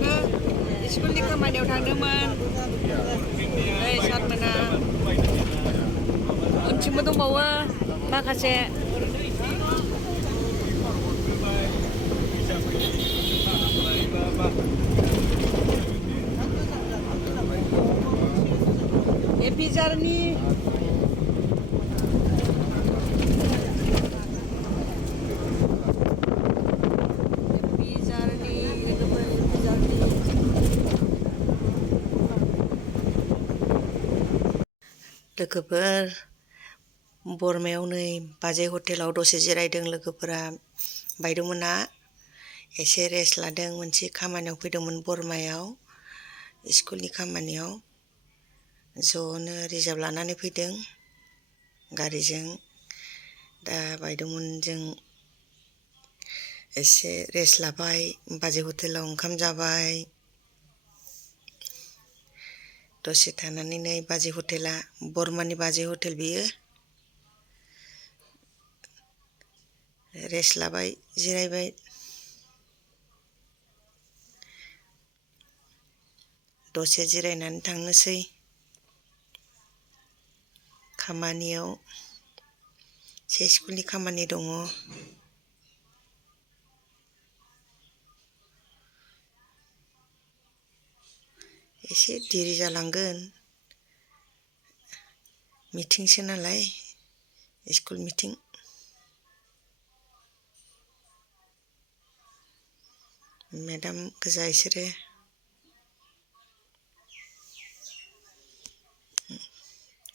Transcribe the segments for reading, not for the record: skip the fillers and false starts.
दासो स्कुलनि खामानियाव थांदोंमोन नै सारमोना उनथिंबो दंबावो माखासे एपिजारनि लोगोफोर बरमायाव नै बाजै हटेलाव दसे जिरायदों लोगोफोरा बायद'मोना एसे रेस्ट लादों मोनसे खामानियाव फैदोंमोन बरमायाव स्कुलनि खामानियाव ज'नो रिजार्भ लानानै फैदों गारिजों दा बायद'मोनजों एसे रेस्ट लाबाय बाजै हटेलाव ओंखाम जाबाय दसे थानानै नै बाजै हटेला बरमानि बाजै हटेल बियो रेस्ट लाबाय जिरायबाय दसे जिरायनानै थांनोसै खामानियाव एसे स्कुलनि खामानि दङ एसे देरि जालांगोन मिटिंसो नालाय स्कुल मिटिं मेडाम गोजा इसोरो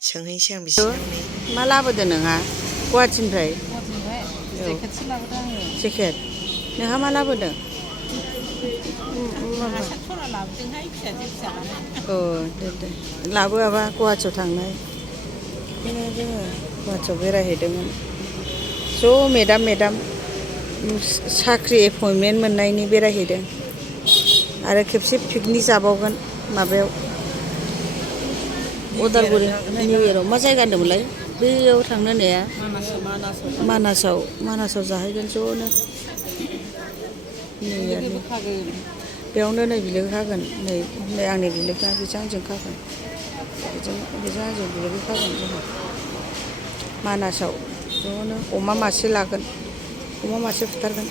सोंहैनोसै आं बिसिनावनो मा लाबोदों नोंहा गुवाहाटिनिफ्राय जेकेटसो लाबोदों आङो जेकेट नोंहा मा लाबोदों सना लाबोदोंहाय फिसाजो फिसालानो दे लाबोआबा गुवाहाटियाव थांनाय बेखायनो जोङो गुवाहाटियाव बेरायहैदोंमोन ज' मेडाम साख्रि एपइन्टमेन्ट मोननायनि बेरायहैदों आरो खेबसे पिकनिक जाबावगोन माबायाव उदालगुरि निउ इयाराव मा जायगा होनदोंमोनलाय बैयाव थांनो होननाया मानासाव जाहैगोन ज'नो निउ इयारनि बेयावनो नै बिलोगो खागोन नै आंनि बिलोगोआ बेजों आंजों खागोन बेजों आंजों बिलोगो खागोन जोंहा मानासाव ज'नो अमा मासे लागोन अमा मासे बुथारगोन